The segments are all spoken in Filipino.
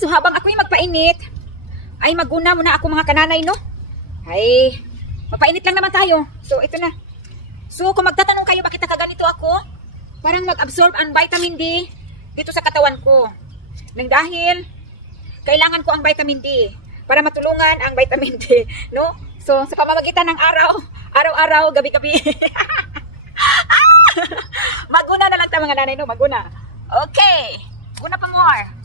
So habang ako'y magpainit, ay maguna muna ako mga kananay, no? Ay, magpainit lang naman tayo. So ito na. So kung magtatanong kayo bakit nakaganito ako, parang mag-absorb ang vitamin D dito sa katawan ko. Nang dahil kailangan ko ang vitamin D para matulungan ang vitamin D, no? So sa pamamagitan ng araw-araw, gabi-gabi. Maguna na lang tayo mga nanay, no? Maguna. Okay. Guna pa more.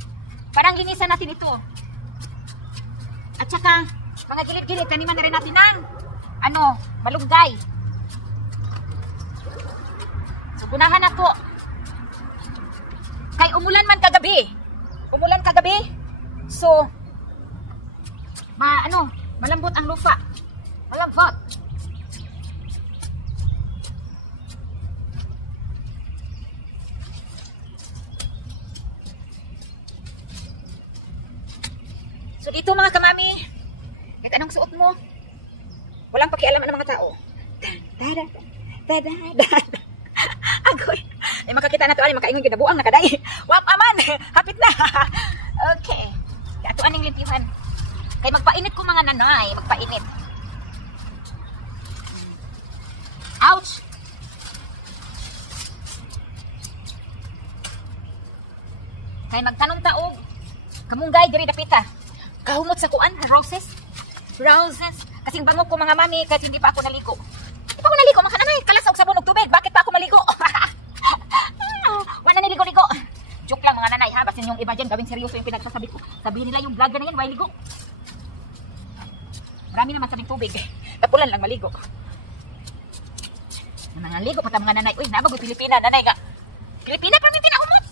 Parang linisan natin ito. At saka, mga gilid-gilid, taniman na rin natin ng, malunggay. So, gunahan na to. Kay umulan man kagabi. Umulan kagabi. So, malambot ang lupa. Malambot. So dito mga kamami, kahit anong suot mo, walang pakialam ng mga tao. Agoy. Ay makakita na to, ay makaingon ginabuang nakaday. Wap aman, hapit na. Okay. Katuan ng limpihan. Kay magpainit ko mga nanay, magpainit. Ouch. Kay magtanong taog, kamunggay diri dapita. Kahumot sa kuan, roses. Kasing bango ko mga mami kahit hindi pa ako naligo. Hindi pa ako naligo, mga kananay. Kalas og sabon og tubig. Bakit pa ako maligo? Wala niligo-ligo. Joke lang mga nanay ha. Basta yung iba dyan, gawing seryoso yung pinagsasabi ko. Sabihin nila yung vlogger na yan, why ligo? Marami naman sabing tubig. Tapulan lang maligo. Naligo pa ta mga nanay. Uy, nabagoy Pilipina, nanay nga. Pilipina pa rin tinahumot.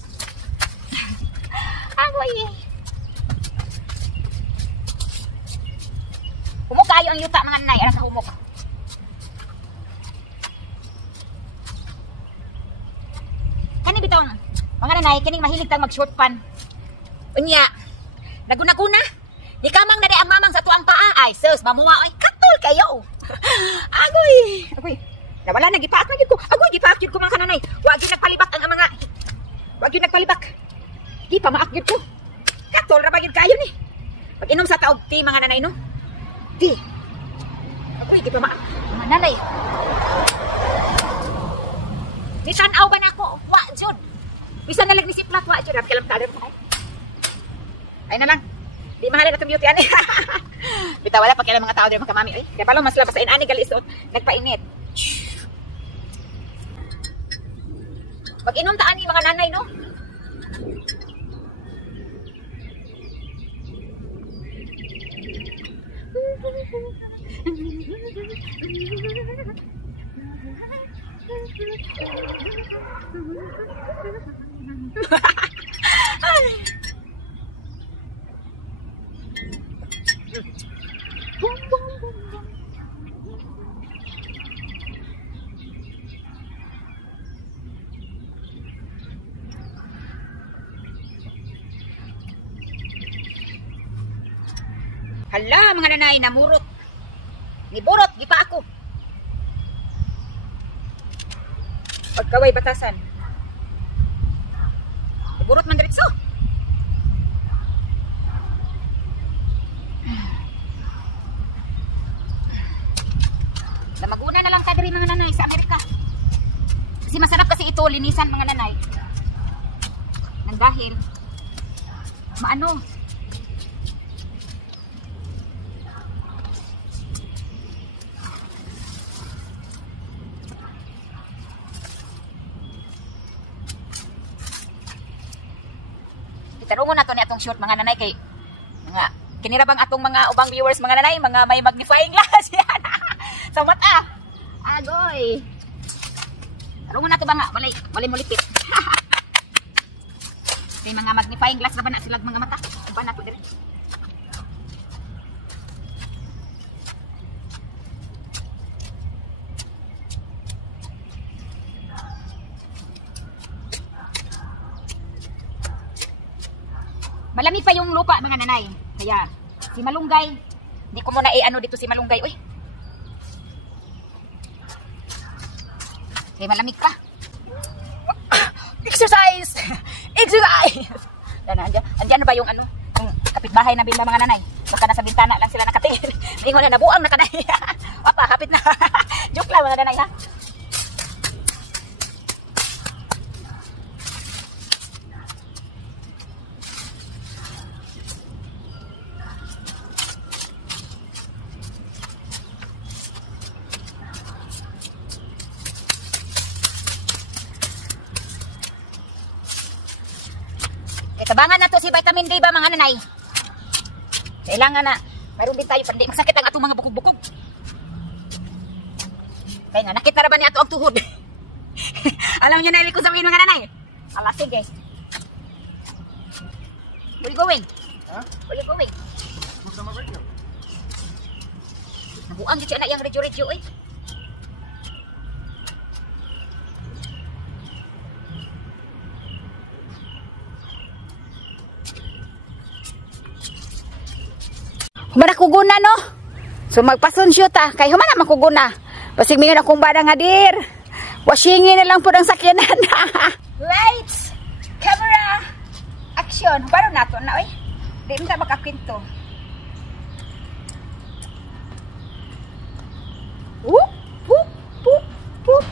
Agoy. Humok kayo ang yuta mga nanay, alam sa humok. Kani bitong, mga nanay, kining mahilig tang mag-short pan. Unya, naguna-guna. Di kamang nanay ang mamang sa tuang paa. Ay, sus, mamuha, ay, katol kayo. Agoy. Nawala na, gipaak na ko. Agoy, gipaak yun ko mga kananay. Wag yun nagpalibak ang mga. Wag yun nagpalibak. Di pa maak yun ko. Katol, rabag yun kayo ni. Pag inom sa taog, ti mga nanay, no? Di. Agoy, di pa maak. Mga nanay. Nitanaw ba na ako? Wa, Jun. Bisa na lang ni siplat, wa, Jun. Kalam taler mo. Ay na lang. Di mahalin na beauty, ani. Bita, wala pa kailan mga tao din mga kamami. Ay, kaya pala mas labas sa inani galisot. Nagpainit. Pag inom taan ni mga nanay, no? Hala, mga nanay, namurot. Niburot, gipa ako. Pagkaway batasan. Niburot man diretso. Maguna na lang ka diri mga nanay sa Amerika. Kasi masarap kasi ito, linisan mga nanay. Nang dahil, maano, tarungon nato ni atong short mga nanay kay mga kinirabang atong mga ubang viewers mga nanay, mga may magnifying glass yan. Sa mata. Agoy. Tarungon nato ba nga walay mulipit. Kay mga magnifying glass ra ba na sila mga mata? Uban nato diri. Malamig pa yung lupa mga nanay. Kaya si malunggay, hindi ko muna i-ano dito si malunggay. Uy. Kaya malamig pa. Exercise! Exercise! Yan, andyan na ba yung ano? kapitbahay na binda mga nanay. Baka nasa bintana lang sila nakatingin. Ingon na nabuang na kanay. Apa, kapit na. Joke lang mga nanay ha. Tabangan na to si vitamin D ba mga nanay? Kailangan na. Mayroon din tayo para di masakit ang atong mga bukog-bukog. Kaya nga, nakita na ba niya ato ang tuhod? Alam niyo na ko sabihin mga nanay? Ala, sige. Where you going? Huh? Where you going? Look at my radio. Nabuang dito siya na yung radio eh. Humana kuguna no. So magpasunsyo ta kay humana makuguna. Basig mingon akong bada nga dir. Washingin na lang po ang sakyanan. Lights, camera, action. Baro nato na oy. Di mo ta makakwento. Whoop, whoop, whoop, whoop.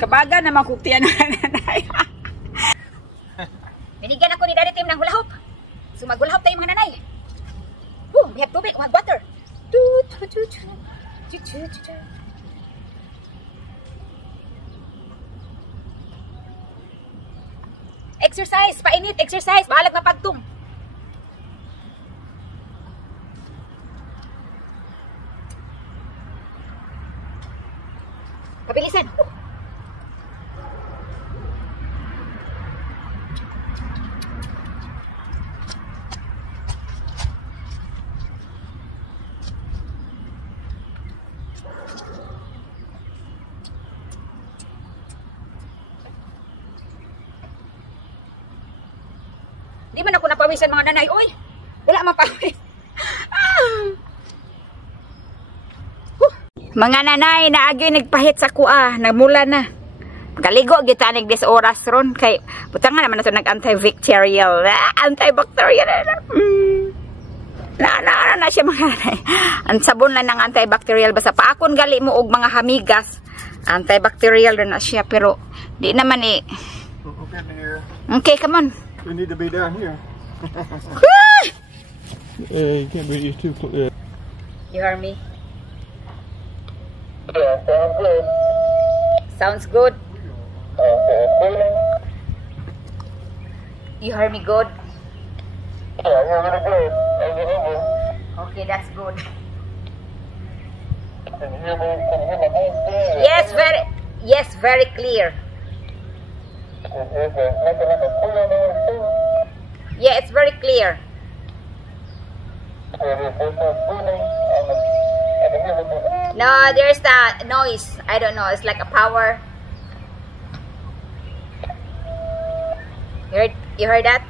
Kabaga naman kuktiyan ng nanay. Binigyan ako ni Daddy Tim ng hula hoop. So mag-hula hoop tayo mga nanay. We have tubig, we have water. Exercise, painit, exercise. Bahalag na pagtum. Pabilisan. Di man ako napawisan mga nanay. Uy, wala mapawis. Mga nanay, naagi nagpahit sa kuha. Nagmula na. Kaligo, gitanig des oras ron. Kay, butang nga naman na ito nag-antibacterial. Antibacterial. Na siya mga nanay. Ang sabon lang ng antibacterial. Basta paakon gali mo og mga hamigas. Antibacterial na siya. Pero, di naman eh. Okay, come on. We need to be down here. You can't be too close. You hear me? Yeah, sounds good. Sounds good? You hear me good? Yeah, you're really good. Okay, that's good. Can you hear me? Can you hear my voice clear? Yes, very clear. Is there nothing like a clear noise too? Yeah, it's very clear. There's no cooling on the music. No, there's that noise. I don't know. It's like a power. You heard that?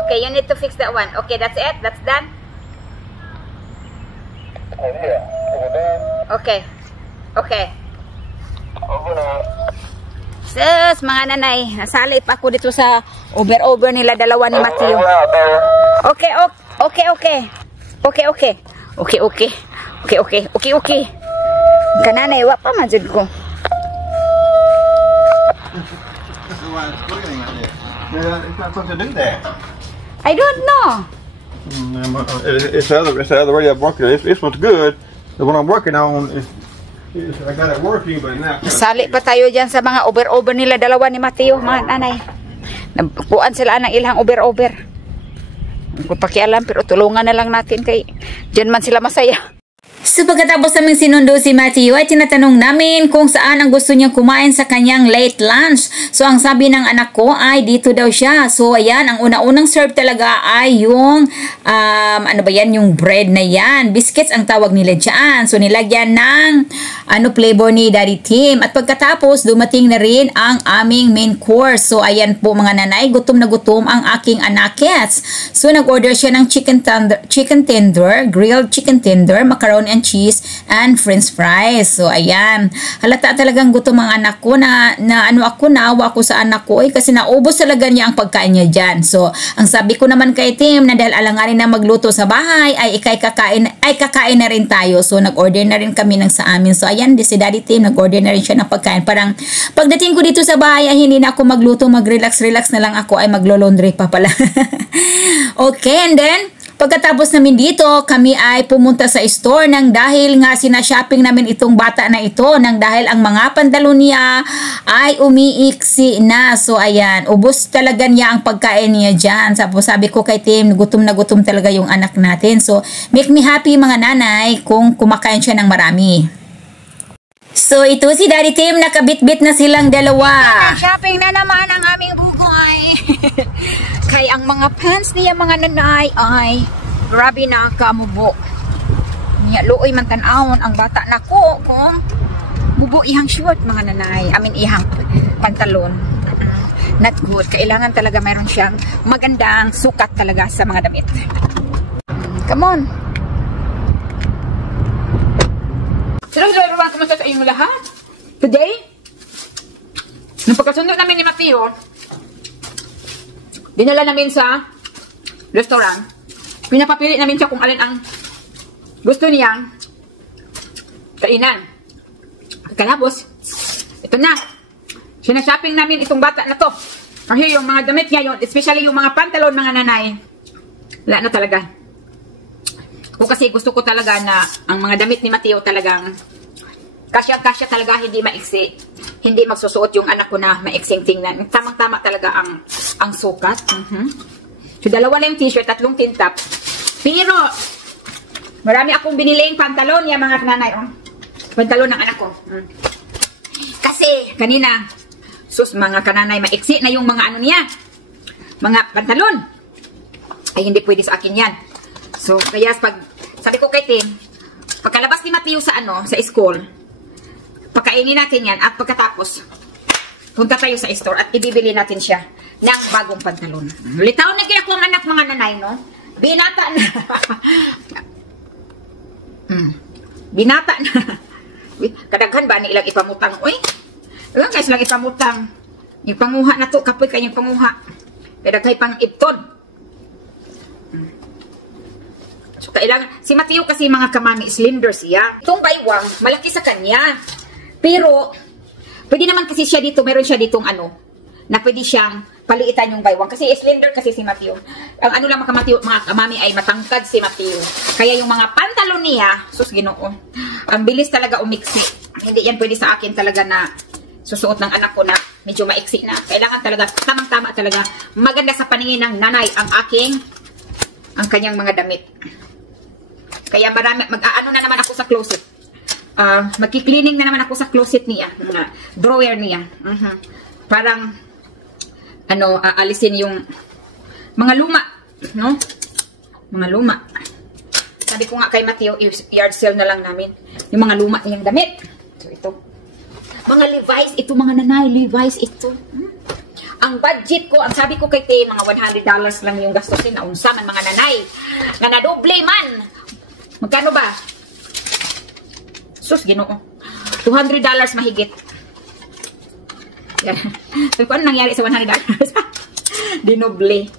Okay, you need to fix that one. Okay, that's it. That's done. Okay. Okay. Sus, mga nanay, nasali pa ako dito sa over nila dalawa ni Matthew. Okay. Kananay, wa pa majud ko. This is why it's cleaning out there. It's not supposed to do that. I don't know. It's the other radio I'm working on. This one's good. The one I'm working on is I got it working, but now. Sali pa tayo dyan sa mga over nila dalawa ni Mateo, mga nanay. Nagpuan sila ng ilang over. Kung pakialam, pero tulungan na lang natin kay dyan man sila masaya. So pagkatapos namin sinundo si Matthew ay tinatanong namin kung saan ang gusto niyang kumain sa kanyang late lunch. So ang sabi ng anak ko ay dito daw siya. So ayan, ang una-unang serve talaga ay yung ano ba yan, yung bread na yan. Biscuits ang tawag nila dyan. So nilagyan ng flavor ni Daddy Tim. At pagkatapos dumating na rin ang aming main course. So ayan po mga nanay, gutom na gutom ang aking anakets. So nag-order siya ng chicken tender, grilled chicken tender, macaroni and cheese and french fries. So ayan, halata talagang gutom ang anak ko na naawa ako sa anak ko kasi naubos talaga niya ang pagkain niya dyan. So ang sabi ko naman kay Tim na dahil alanganin na magluto sa bahay ay kakain na rin tayo. So nag-order na rin kami ng sa amin. So ayan, si Daddy Tim nag-order na rin siya ng pagkain. Parang pagdating ko dito sa bahay ay hindi na ako magluto, mag-relax na lang ako, ay maglo-laundry pa pala. Okay, and then pagkatapos namin dito, kami ay pumunta sa store nang dahil nga sinashopping namin itong bata na ito nang dahil ang mga pantalon niya ay umiiksi na. So ayan, ubos talaga niya ang pagkain niya dyan. Sabi ko kay Tim, gutom na gutom talaga yung anak natin. So make me happy mga nanay kung kumakain siya ng marami. So ito si Daddy Tim, nakabit-bit na silang dalawa. Shopping na naman ang aming bugoy. Kaya ang mga pants niya mga nanay ay grabe na kamubo. Niya luoy man tan-awon ang bata na ko kung mubo ihang short mga nanay. I mean ihang pantalon. Not good. Kailangan talaga mayroon siyang magandang sukat talaga sa mga damit. Come on. Hello everyone, kumusta sa inyong lahat? Today, nung pagkasundo namin ni Mateo, dinala namin sa restaurant. Pinapapili namin siya kung alin ang gusto niyang kainan. Pagkalabos, ito na. Sinashopping namin itong bata na to. Kasi yung mga damit niya, especially yung mga pantalon, mga nanay, wala na talaga. O kasi gusto ko talaga na ang mga damit ni Mateo talagang kasya-kasya talaga, hindi maiksi. Hindi magsusuot yung anak ko na maiksing tingnan. Tamang-tama talaga ang sukat. So, dalawa na yung t-shirt, 3 tin top. Pero, marami akong biniling pantalon niya mga nanay. Pantalon ng anak ko. Kasi, kanina, mga kananay, maiksi na yung mga ano niya. Mga pantalon. Ay, hindi pwede sa akin yan. So, kaya sabi ko kay Tim, pagkalabas ni Mateo sa school, pakainin natin yan at pagkatapos, punta tayo sa store at ibibili natin siya ng bagong pantalon. Litaw na kaya ko ang anak mga nanay, no? Binata na. Binata na. Kadaghan ba ni ilang ipamutang? Uy, ilang kayo silang ipamutang. Yung panguha na to, kapoy kayong panguha. Kadaghay pang ibton. So, kailangan, si Mateo kasi mga kamami, slender siya. Itong baywang, malaki sa kanya. Pero, pwede naman kasi siya dito, meron siya ditong na pwede siyang paliitan yung baywang. Kasi slender kasi si Mateo. Ang lang mga kamami ay matangkad si Mateo. Kaya yung mga pantalon niya, sus Ginoo, ang bilis talaga umiksi. Hindi yan pwede sa akin talaga na susuot ng anak ko na medyo maiksi na. Kailangan talaga, tamang-tama talaga, maganda sa paningin ng nanay ang kanyang mga damit. Kaya marami, mag-aano na naman ako sa closet. Magki-cleaning na naman ako sa closet niya. Mga drawer niya. Parang, aalisin yung mga luma. No? Mga luma. Sabi ko nga kay Mateo, yard sale na lang namin. Yung mga luma niyang damit. So, ito. Mga Levi's, ito mga nanay. Levi's, ito. Ang budget ko, ang sabi ko kay Tim, mga $100 lang yung gastusin na unsa man mga nanay. Nga na doble man. Magkano ba? Sus, Ginoo. $200 mahigit. So, kung ano nangyari sa $100? Dinoble.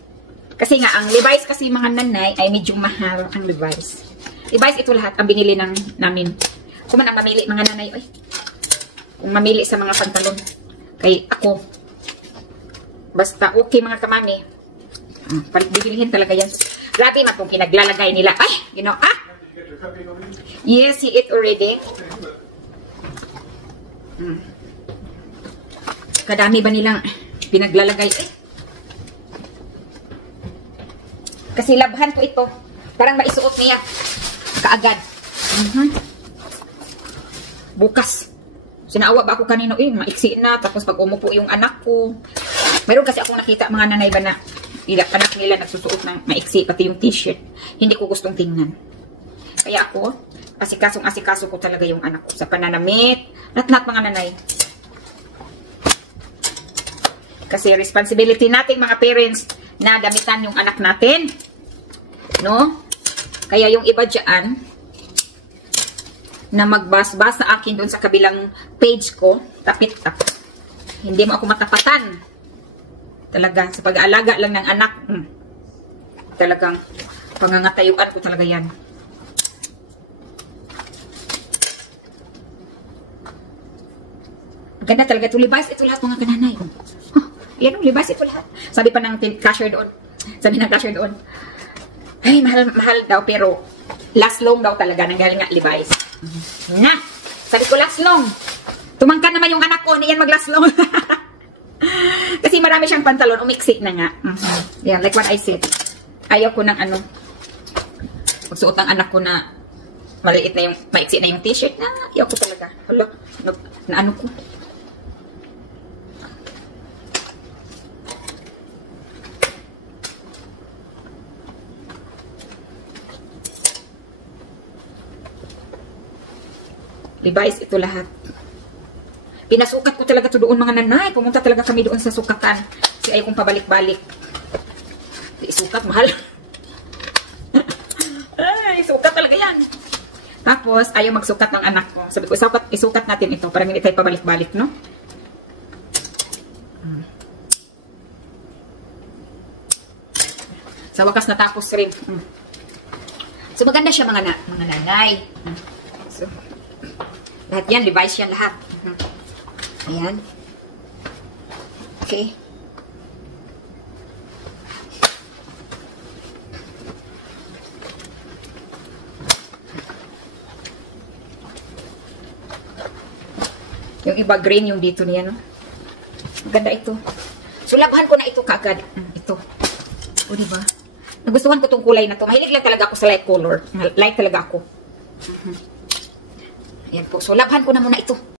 Kasi nga, ang Levi's kasi mga nanay ay medyo mahal ang Levi's. Levi's ito lahat ang binili namin. Kung man ang mamili mga nanay, oy. Kung mamili sa mga pantalon. Kay ako. Basta okay mga kamami. Bibilihin talaga yan. Grabe man kung pinaglalagay nila. Ay, Ginoo, Yes, he ate already. Kadami ba nilang pinaglalagay? Kasi labhan ko ito. Parang maisuot niya kaagad. Bukas. Sinaawa ba ako kanino maiksi na, tapos pag umupo yung anak ko. Meron kasi akong nakita mga nanay ba na anak nila nagsusuot ng maiksi, pati yung t-shirt. Hindi ko gustong tingnan. Kaya ako, asikaso ko talaga yung anak ko sa pananamit. Lahat mga nanay. Kasi responsibility nating mga parents na damitan yung anak natin. No? Kaya yung iba dyan, na magbas-bas sa akin doon sa kabilang page ko, tapit-tap. Hindi mo ako matapatan. Talaga, sa pag-aalaga lang ng anak, talagang pangangatayuan ko talaga yan. Ganda talaga ito. Levi's ito lahat mga kananay. Yan ang Levi's ito lahat. Sabi pa ng cashier doon. Ay, mahal daw, pero last long daw talaga. Nanggaling nga Levi's. Na! Sabi ko last long. Tumangkan naman yung anak ko. Hindi yan mag last long. Kasi marami siyang pantalon. Umiksi na nga. Yan, like what I said. Ayaw ko ng pagsuot ng anak ko na maliit na yung, maiksi na yung t-shirt na. Ayaw ko talaga. Hala, na ano ko. Levi's ito lahat. Pinasukat ko talaga to doon mga nanay. Pumunta talaga kami doon sa sukatan. Kasi ayaw kong pabalik-balik. Isukat, mahal. Ay, sukat talaga yan. Tapos, ayaw magsukat ng anak ko. Sabi ko, isukat natin ito para hindi tayo pabalik-balik, no? Sa wakas natapos rin. So, maganda siya mga nanay. So, lahat yan, Levi's yan lahat. Ayan. Okay. Yung iba green yung dito niya, no? Maganda ito. So, labhan ko na ito kaagad. Ito. O, diba? Nagustuhan ko tong kulay na to. Mahilig lang talaga ako sa light color. Light talaga ako. Ayan po. So, labhan ko na muna ito.